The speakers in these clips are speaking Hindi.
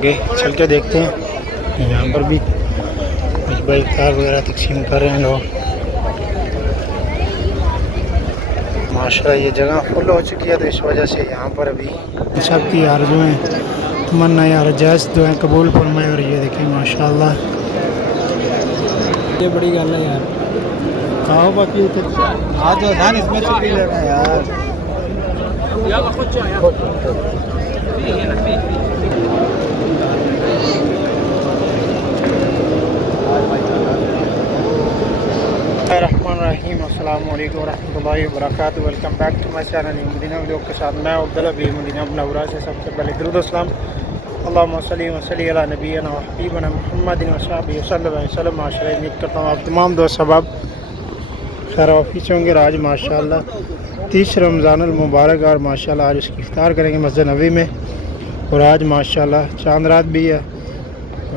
आगे चल के देखते हैं। यहाँ पर भी कुछ भाई इफ्तार वगैरह तकसीम कर रहे हैं लोग। माशाल्लाह ये जगह फुल हो चुकी है, तो इस वजह से यहाँ पर अभी सबकी आरज़ुएँ तमन्ना यार जायज़ दुआएं कबूल फरमाए। और ये देखिए माशाल्लाह ये बड़ी गल है यार। खाओ बाकी आज आसान इसमें से पी लेना यार। रहमानिर्रहीम। अस्सलाम वालेकुम रहमतुल्लाहि व बरकातहू। Welcome back to my channel Madina vlog के साथ मैं अब्दुल्ला भी मदीना मुनव्वरा से। सबसे पहले दुरूद व सलाम अल्लाहुम्मा सल्ली व सल्ली अला नबीना व हबीबना मुहम्मदिन व सहाबिही सल्लल्लाहु अलैहि वसल्लम। माशाल्लाह उम्मीद करता हूँ आप तमाम दोस्त सबाब खैर ऑफिस होंगे। आज माशाल्लाह 30 रमज़ानुल मुबारक और माशाल्लाह आज उसकी इफ्तार करेंगे मस्जिद नबी में। और आज माशाल्लाह चांद रात भी है।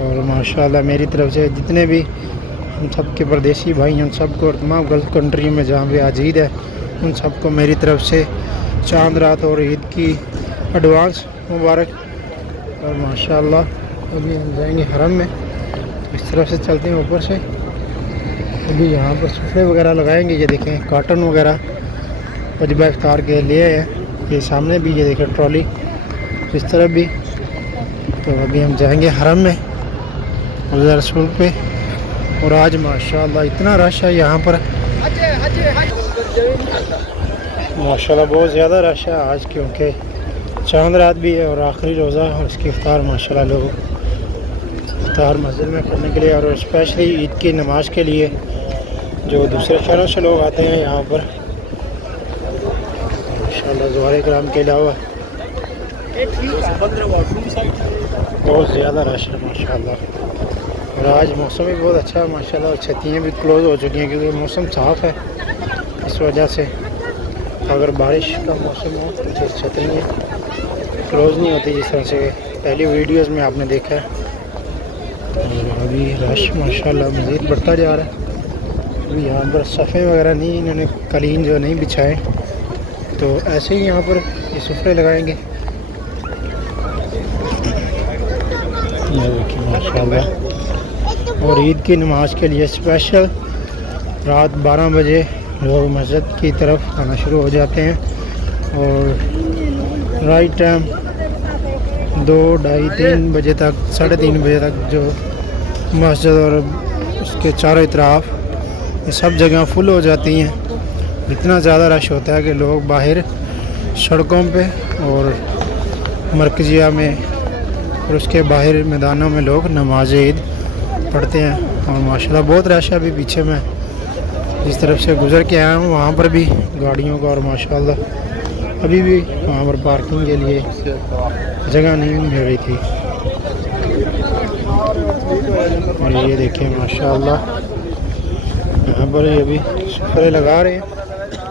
और माशाल्लाह मेरी तरफ से जितने भी उन सब के परदेसी भाई हैं उन सबको और तमाम गल्फ़ कंट्री में जहाँ भी आज ईद है उन सबको मेरी तरफ से चांद रात और ईद की एडवांस मुबारक। और माशाल्लाह अभी हम जाएंगे हरम में, इस तरफ से चलते हैं ऊपर से। अभी यहाँ पर सुफरे वगैरह लगाएंगे। ये देखें कार्टन वगैरह वजबा इफ्तार के लिए है। ये सामने भी ये देखें ट्रॉली, इस तरफ भी। तो अभी हम जाएंगे हरम में रोज़ा रसूल पे। और आज माशाल्लाह इतना रश है यहाँ पर, माशाल्लाह बहुत ज़्यादा रश है आज, क्योंकि चांद रात भी है और आखिरी रोज़ा और इसकी इफ्तार माशाल्लाह लोग इफ्तार मस्जिद में करने के लिए और स्पेशली ईद की नमाज के लिए जो दूसरे शहरों से लोग आते हैं यहाँ पर माशाल्लाह ज़ुहारे कराम के अलावा बहुत ज़्यादा रश है माशाल्लाह। और आज मौसम भी बहुत अच्छा है माशाल्लाह। और छत्तियाँ भी क्लोज़ हो चुकी हैं क्योंकि मौसम साफ़ है, इस वजह से अगर बारिश का मौसम हो तो छतरियाँ क्लोज़ नहीं होती जिस तरह से पहली वीडियोस में आपने देखा है। और अभी रश माशाल्लाह मज़ीद बढ़ता जा रहा है। अभी यहाँ पर सफ़े वगैरह नहीं, इन्होंने कालीन जो नहीं बिछाए, तो ऐसे ही यहाँ पर ये सुफरे लगाएंगे। माशाल्लाह। और ईद की नमाज के लिए स्पेशल रात 12 बजे लोग मस्जिद की तरफ आना शुरू हो जाते हैं। और राइट टाइम 2, ढाई, 3 बजे तक, 3:30 बजे तक जो मस्जिद और उसके चारों तरफ ये सब जगह फुल हो जाती हैं। इतना ज़्यादा रश होता है कि लोग बाहर सड़कों पे और मरकजिया में और उसके बाहर मैदानों में लोग नमाज ईद पढ़ते हैं। और माशाल्लाह बहुत रश है। अभी पीछे मैं जिस तरफ से गुज़र के आया हूँ वहाँ पर भी गाड़ियों का, और माशाल्लाह अभी भी वहाँ पर पार्किंग के लिए जगह नहीं मिल रही थी। और ये देखिए माशाल्लाह यहाँ पर ये भी सुफरे लगा रहे हैं।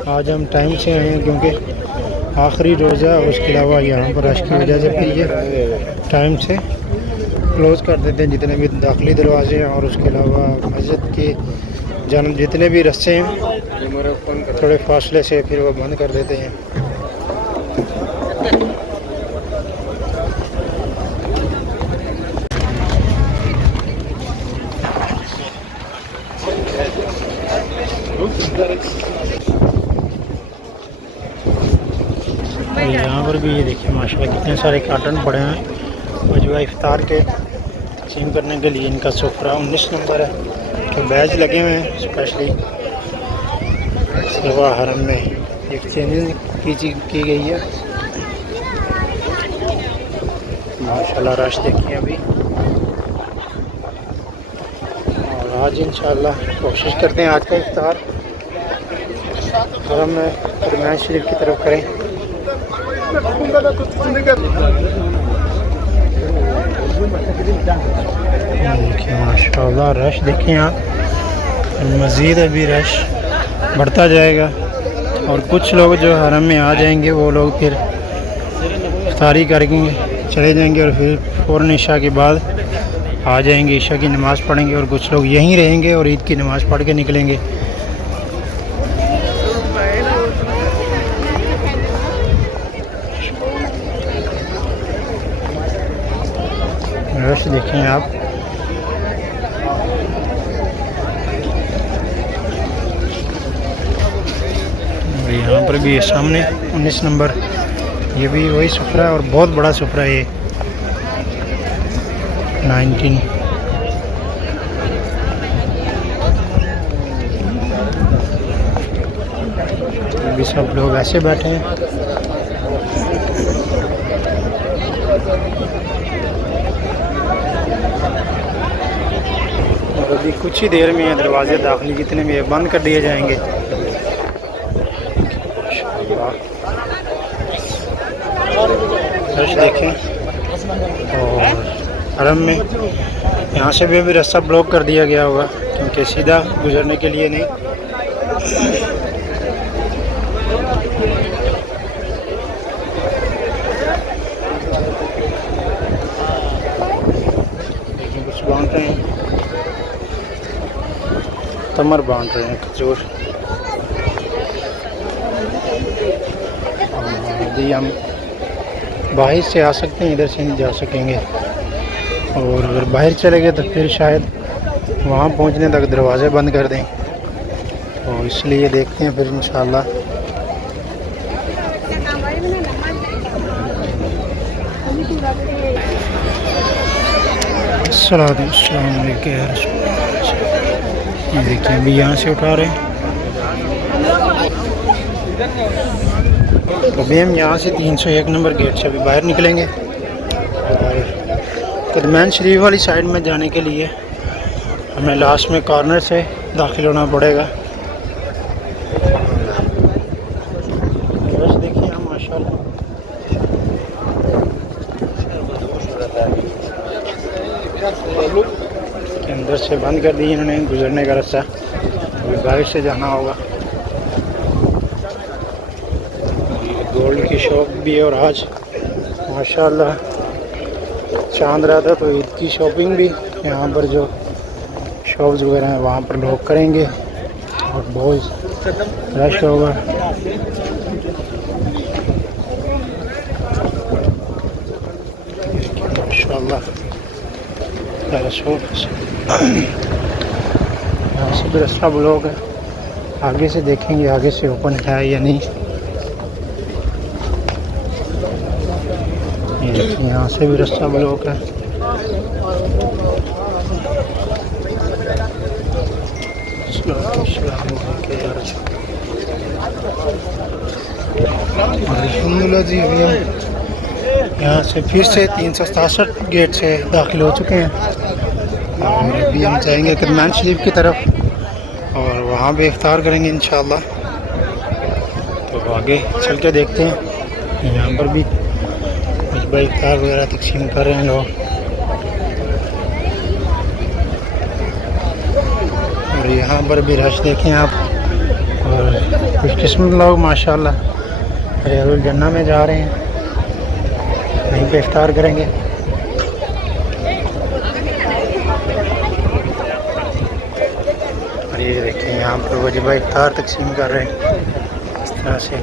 आज हम टाइम से आए हैं क्योंकि आखिरी रोज़ा और उसके अलावा यहाँ पर रश की वजह से फिर ये टाइम से क्लोज़ कर देते हैं जितने भी दाखिली दरवाजे हैं। और उसके अलावा मस्जिद के जानब जितने भी रस्ते हैं थोड़े फासले से फिर वो बंद कर देते हैं। यहाँ पर भी ये देखिए माशाल्लाह कितने सारे कार्टन पड़े हैं वजवा इफ्तार के तकसीम करने के लिए। इनका सुफरा 19 नंबर है के बैच लगे हुए हैं स्पेशली सवा हरम में एक्सचेंजिंग की गई है। माशाल्लाह रश देखिए अभी। और आज इंशाल्लाह कोशिश करते हैं आज का इफ्तार हरम में फरमान शरीफ की तरफ करें। देखिए माशाल्लाह रश देखें आप, मज़ीद अभी रश बढ़ता जाएगा। और कुछ लोग जो हरम में आ जाएंगे वो लोग फिर इफ्तारी करेंगे, चले जाएंगे और फिर फ़ौरन इशा के बाद आ जाएंगे, इशा की नमाज़ पढ़ेंगे। और कुछ लोग यहीं रहेंगे और ईद की नमाज़ पढ़ के निकलेंगे। रश देखें आप। और यहाँ पर भी सामने 19 नंबर, ये भी वही सुफरा है और बहुत बड़ा सुफरा है ये 19। अभी सब लोग ऐसे बैठे हैं। और अभी कुछ ही देर में दरवाजे दाखिली जितने भी बंद कर दिए जाएंगे। रश देखें। और हरम में यहाँ से भी अभी रास्ता ब्लॉक कर दिया गया होगा क्योंकि सीधा गुजरने के लिए नहीं। कुछ बांट रहे हैं, तमर बांट रहे हैं, खजूर। यदि हम बाहर से आ सकते हैं, इधर से नहीं जा सकेंगे। और अगर बाहर चले गए तो फिर शायद वहाँ पहुँचने तक दरवाज़े बंद कर दें। तो इसलिए देखते हैं फिर इंशाअल्लाह। अस्सलाम वालेकुम। ये देखिए अभी यहाँ से उठा रहे हैं। अभी हम यहाँ से 301 नंबर गेट से अभी बाहर निकलेंगे और कदमैन शरीफ वाली साइड में जाने के लिए हमें लास्ट में कॉर्नर से दाखिल होना पड़ेगा। बस देखिए हम माशाल्लाह के अंदर से बंद कर दिए इन्होंने गुजरने का रास्ता। अभी बाहर से जाना होगा। गोल्ड की शॉप भी है और आज माशाल्लाह चांद रहा था तो ईद की शॉपिंग भी यहाँ पर जो शॉप्स वगैरह हैं वहाँ पर लोग करेंगे और बहुत रश होगा। माशाल्लाह यहाँ से भी रास्ता ब्लॉक है। आगे से देखेंगे आगे से ओपन है या नहीं। यहाँ से भी रास्ता ब्लॉक है। अल्हम्दुलिल्लाह जी अभी हम यहाँ से फिर से 367 गेट से दाखिल हो चुके हैं और अभी हम जाएंगे कदमैन शरीफ की तरफ और वहाँ भी इफ्तार करेंगे इंशाअल्लाह। तो आगे चल के देखते हैं। यहाँ पर भी इफ्तार वगैरह तकसीम कर रहे हैं लोग। और यहाँ पर भी रश देखें आप। और खुशकिस्मत लोग माशाल्लाह रियाजुल जन्नह में जा रहे हैं, वहीं पे इफ्तार करेंगे। और ये देखिए यहाँ पर वजीबा इफ्तार तकसीम कर रहे हैं इस तरह से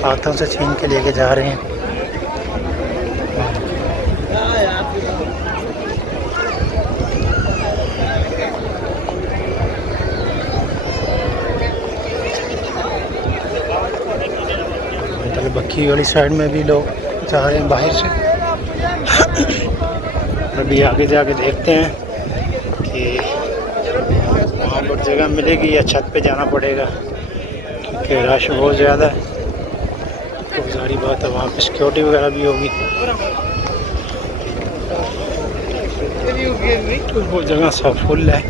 हाथों से छीन के लेके जा रहे हैं। बक्की वाली साइड में भी लोग जा रहे हैं बाहर से। अभी आगे जाके देखते हैं कि वहाँ पर जगह मिलेगी या छत पे जाना पड़ेगा क्योंकि रश बहुत ज़्यादा है। तो सारी बात है वहाँ पे सिक्योरिटी वगैरह भी होगी। तो वो जगह सब फुल है।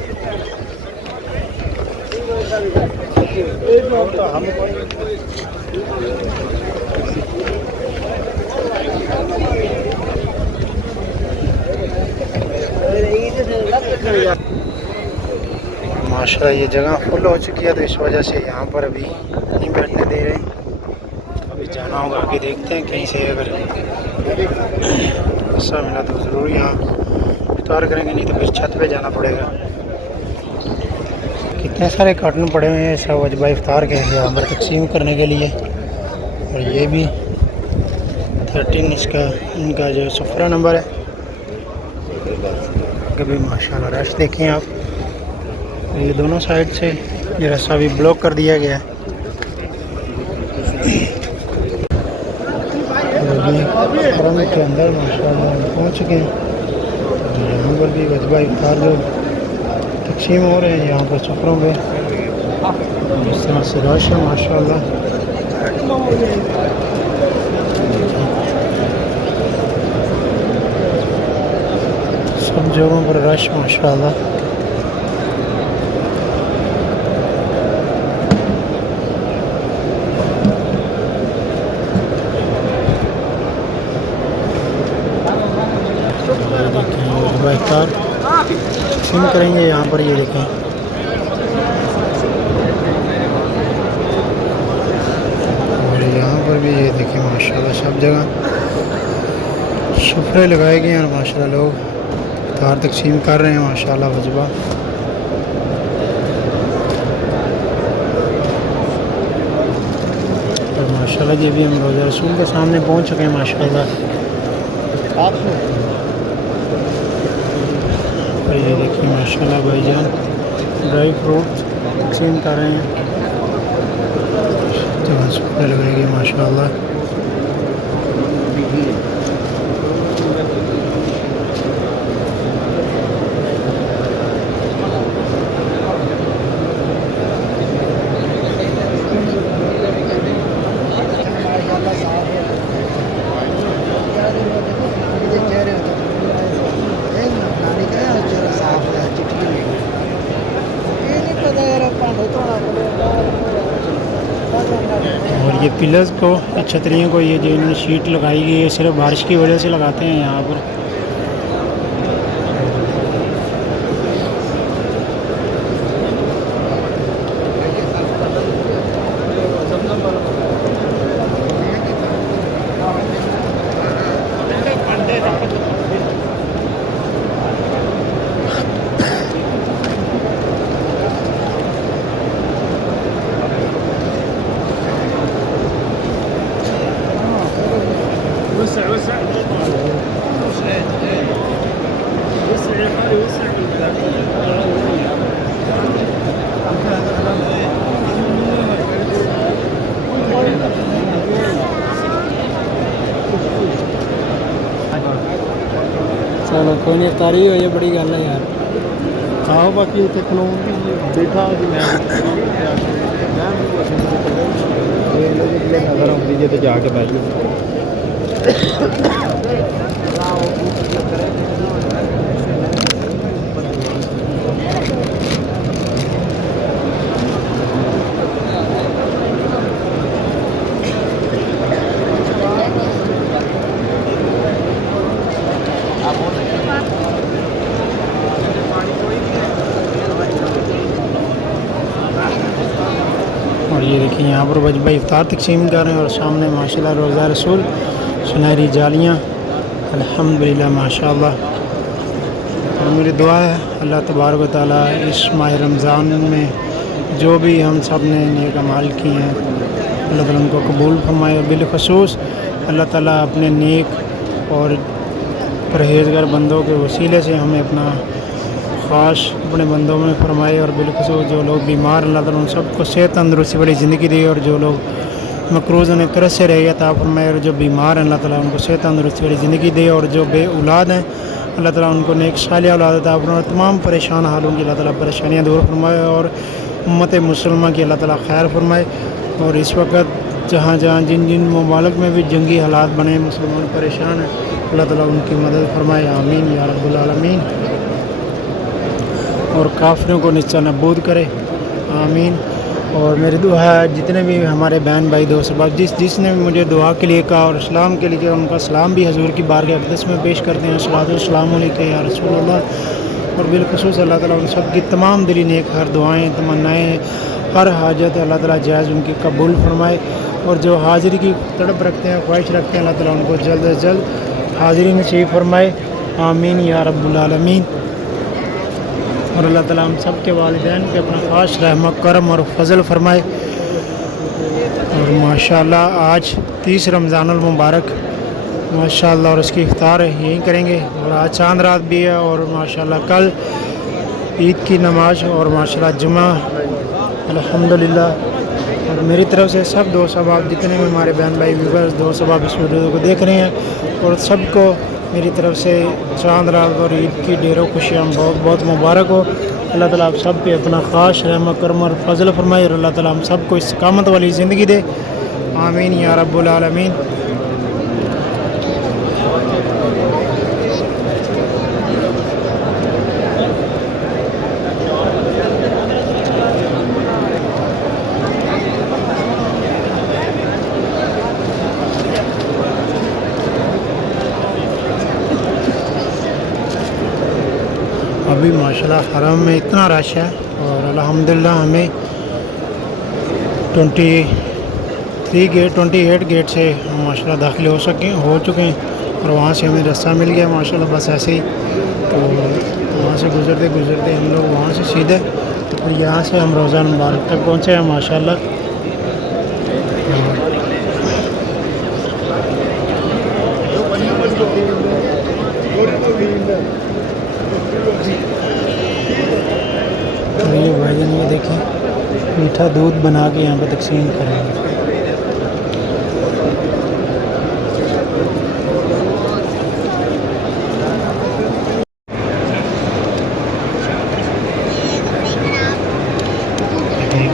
माशाल्लाह ये जगह फुल हो चुकी है तो इस वजह से यहाँ पर अभी नहीं बैठने दे रहे। अभी जाना होगा आगे, देखते हैं कहीं से अगर ऐसा मिला तो ज़रूर यहाँ इफ्तार करेंगे, नहीं तो फिर छत पे जाना पड़ेगा। कितने सारे कार्टन पड़े हुए हैं सब वजबा इफ्तार के यहाँ पर तकसीम करने के लिए। और ये भी 13 इसका इनका जो सफ़रा नंबर है। कभी माशाल्लाह रश देखें आप, ये दोनों साइड से ये रास्ता भी ब्लॉक कर दिया गया है। हरम के अंदर माशाल्लाह हम पहुँच चुके हैं। यहाँ पर भी वजबा इफ्तार जो तकसीम हो रहे हैं यहाँ पर सफ़रों पे, जिस तरह से रश है माशाल्लाह। सब जगहों पर रश माशाल्लाह। इफ्तार तकसीम करेंगे यहाँ पर, ये देखें और यहाँ पर भी ये देखें माशाल्लाह सब जगह सुफरे लगाए गए हैं और माशाल्लाह लोग इफ्तार तकसीम कर रहे हैं माशाल्लाह वजबा। और माशाल्लाह जी भी हम रोज़ा रसूल के सामने पहुँच चुके हैं माशाल्लाह। और ये देखिए माशाल्लाह भाईजान ड्राई फ्रूट तकसीम कर रहे हैं, जगह सुफरे लगाएगी माशाल्लाह। और ये पिलर्स को, छतरियों को, ये जो इन्होंने शीट लगाई गई है सिर्फ बारिश की वजह से लगाते हैं यहाँ पर। चलो कोई नहीं, इफ्तारी हो, ये बड़ी गल है यार। हाँ बाकी उत्थे खलोन भी बैठा जी मैं नज़र आती जी तो जाके बैठ जाओ। और ये देखिए यहाँ पर वजबा इफ्तार तकसीम कर रहे हैं और सामने माशाल्लाह रोज़ा रसूल सुनहरी जालियाँ अल्हम्दुलिल्लाह माशाल्लाह। और मेरी दुआ है अल्लाह तबारक व तआला इस माह रमज़ान में जो भी हम सब ने नेक अमाल किए हैं अल्लाह ताला उनको कबूल फरमाए। और बिलखसूस अल्लाह ताला अपने नेक और परहेज़गार बंदों के वसीले से हमें अपना ख़ास अपने बंदों में फरमाए। और बिलखसूस जो लोग बीमार अल्लाह ताला उन सबको सेहत तंदुरुस्ती वाली ज़िंदगी दे, और जो लोग मकरूज़ उन्हें तरस से रहे अता फरमाए। और जो बीमार हैं अल्लाह ताला उनको सेहत तंदुरुस्ती वाली ज़िंदगी दे, और जो बे औलाद हैं अल्लाह ताला उनको नेक सालिह औलाद अता फरमाए। तमाम परेशान हालों की अल्लाह ताला परेशानियाँ दूर फरमाए और उम्मत मुसलमा की अल्लाह ताला खैर फरमाए। और इस वक्त जहाँ जहाँ जिन जिन ममालिक में भी जंगी हालात बने मुसलमान परेशान हैं अल्लाह ताला उनकी मदद फरमाए, आमीन या रब्बुल आलमीन। और काफिरों को निश्चय नबूद करे, आमीन। और मेरी दुआ है जितने भी हमारे बहन भाई दोस्त बाब जिसने भी मुझे दुआ के लिए कहा और इस्लाम के लिए उनका सलाम भी हजूर की बारगाह अक़दस में पेश करते हैं, सलातो वस्सलाम अलैका या रसूलल्लाह। और बिलखसूस अल्लाह ताला उन सब की तमाम दिली नेक हर दुआएँ तमन्नाएँ हर हाजत अल्लाह ताला जायज़ उनकी कबूल फरमाए। और जो हाज़िरी की तड़प रखते हैं ख्वाहिश रखते हैं अल्लाह ताला उनको जल्द से जल्द हाज़िरी नसीब फरमाए, आमीन या रब्बुल आलमीन। और अल्लाह ताला हम सब के वालिदैन पे अपना ख़ास रहमत करम और फजल फरमाए। और माशाअल्लाह आज 30 रमज़ानुल मुबारक माशाल्लाह, और इसकी इफ्तार यहीं करेंगे। और आज चांद रात भी है और माशाल्लाह कल ईद की नमाज और माशाल्लाह जुमा अल्हम्दुलिल्लाह। और मेरी तरफ से सब दोस्त अहबाब जितने भी हमारे बहन भाई व्यूवर्स दोस्त अहबाब इस वीडियो को देख रहे हैं और सबको मेरी तरफ से चांद रात और ईद की ढेरों खुशियाँ बहुत बहुत मुबारक हो। अल्लाह ताला आप सब पे अपना ख़ास रहम करम और फजल फरमाए और अल्लाह ताला हम सबको इस्तकामत वाली ज़िंदगी दे। आमीन या रब्बुल आलमीन। अभी माशाल्लाह हरम में इतना रश है और अल्हम्दुलिल्लाह हमें 28 गेट से माशाल्लाह दाखिल हो चुके हैं और वहाँ से हमें रास्ता मिल गया माशाल्लाह बस ऐसे ही। तो वहाँ से गुज़रते हम लोग वहाँ से सीधे तो यहाँ से हम रोज़ा मुबारक तक पहुँचे हैं माशाल्लाह। तो ये भाईजान ये देखें मीठा दूध बना के यहाँ पर तकसीम करेंगे।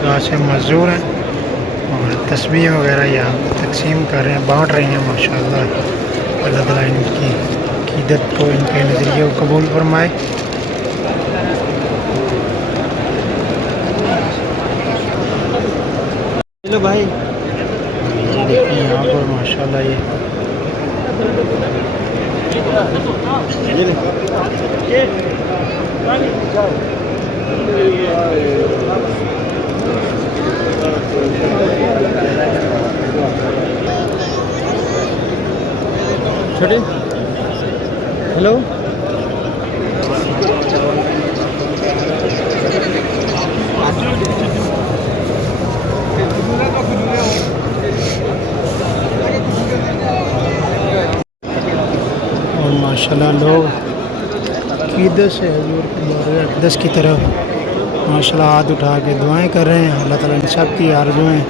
गाँव से मज़दूर हैं और तस्बीह वगैरह यहाँ तकसीम कर रहे हैं, बांट रहे हैं माशाल्लाह। अल्लाह ताला इनकी अक़ीदत को इनके नज़रिए को कबूल फरमाए। हेलो भाई, ये देखिए यहाँ पर माशाल्लाह ये छोटे हेलो और माशाल्लाह लोग अक़ीदत से हुज़ूर अक़दस की तरफ माशाल्लाह हाथ उठा के दुआएं कर रहे हैं। अल्लाह ताला इन सब की आरज़ुएं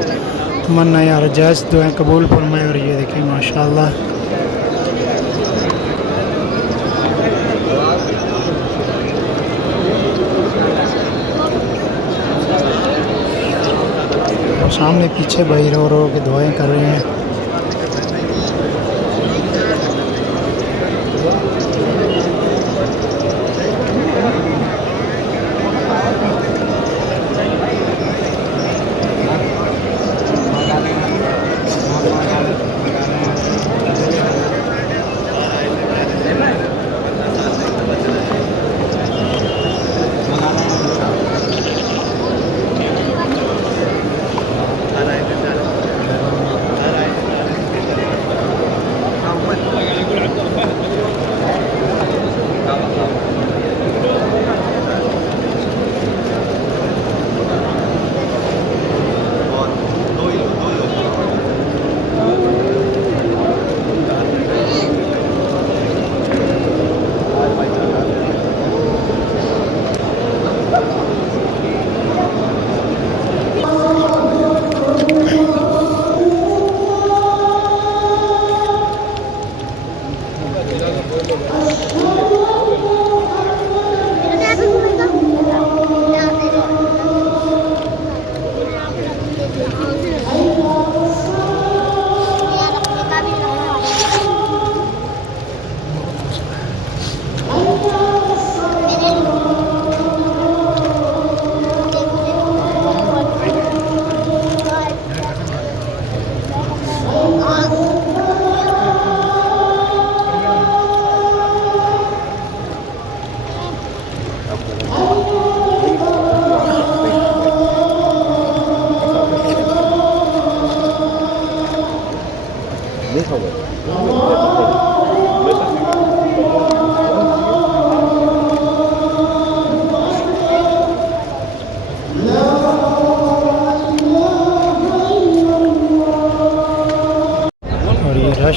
तमन्नाएं और जायज़ दुआएं कबूल फरमाए। और ये देखिए माशाल्लाह और सामने पीछे भाई रो रो के दुआएं कर रहे हैं।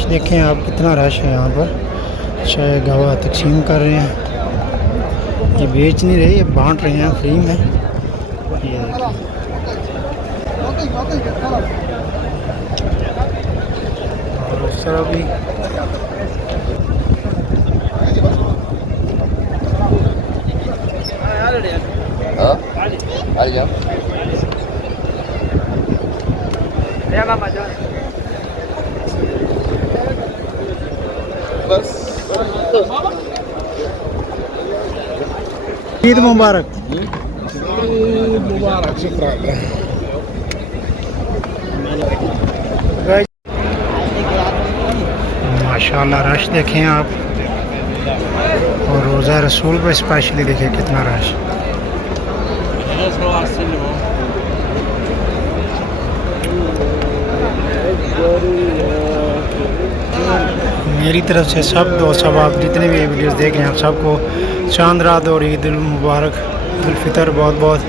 देखें आप कितना रश है यहाँ पर। चाय गवा तकसीम कर रहे हैं, ये बेच नहीं रहे, ये बांट रहे हैं फ्री में। ये और उस तरह भी ईद मुबारक। मुबारक, शुक्र। माशाल्लाह रश देखें आप, और रोज़ा रसूल पर स्पेशली देखें कितना रश। मेरी तरफ से सब दोस्त सब आप जितने भी वीडियोस देख रहे हैं आप सबको चांद रात और ईद उल मुबारक, ईद उल फितर बहुत बहुत।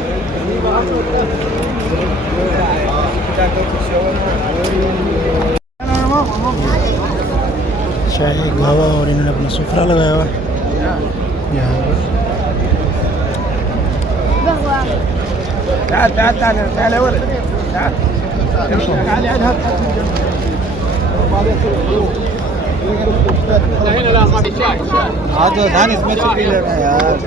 चाय गावा और इन्होंने अपना सुफरा लगाया हुआ यहाँ पर। हाँ तो धान इसमें से पी लेना यार।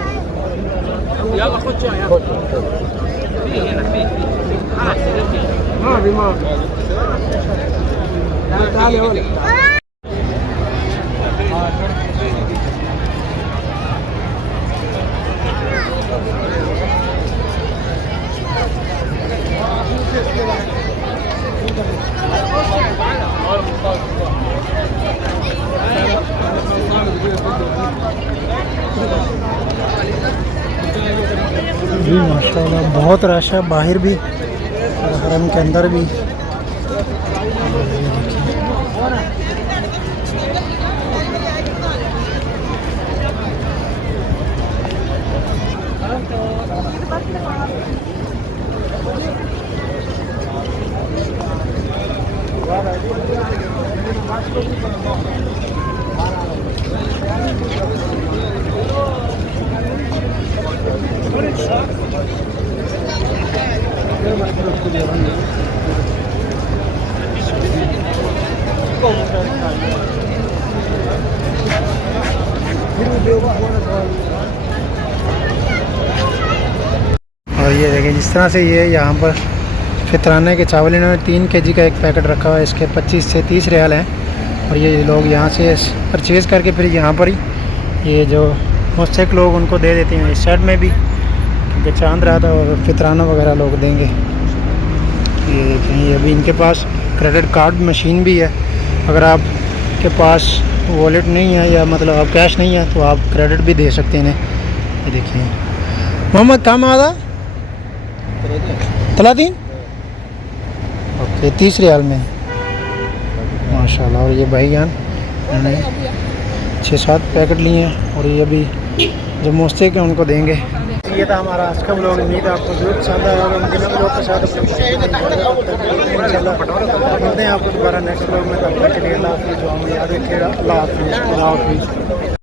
जी माशाल्लाह बहुत रश है बाहर भी और हरम के अंदर भी। और ये देखें जिस तरह से ये यहाँ पर फितराने के चावल इन्होंने 3 kg का एक पैकेट रखा हुआ है, इसके 25 से 30 रियाल हैं। और ये लोग यहाँ से परचेज़ करके फिर यहाँ पर ही ये जो मुस्तहिक लोग उनको दे देते हैं इस साइड में भी, क्योंकि चांद रात और फितराना वगैरह लोग देंगे। ये देखें ये अभी इनके पास क्रेडिट कार्ड मशीन भी है, अगर आपके पास वॉलेट नहीं है या मतलब आप कैश नहीं है तो आप क्रेडिट भी दे सकते हैं इन्हें। ये देखिए मोहम्मद काम आदा 30 ओके 30 रियाल में माशाल्लाह। और ये भाईजान उन्होंने 6-7 पैकेट लिए हैं और ये अभी जो मुस्तहिक हैं उनको देंगे। ये था हमारा आज का ब्लॉग, उम्मीद है आपको जरूर पसंद आया होगा। मुझे ब्लॉग के साथ मिलते हैं आपको दोबारा नेक्स्ट ब्लॉग में। तब तक के लिए अल्लाह हाफ़िज़, दुआ में याद रखिएगा। अल्लाह हाफ़िज़, खुदा हाफ़िज़।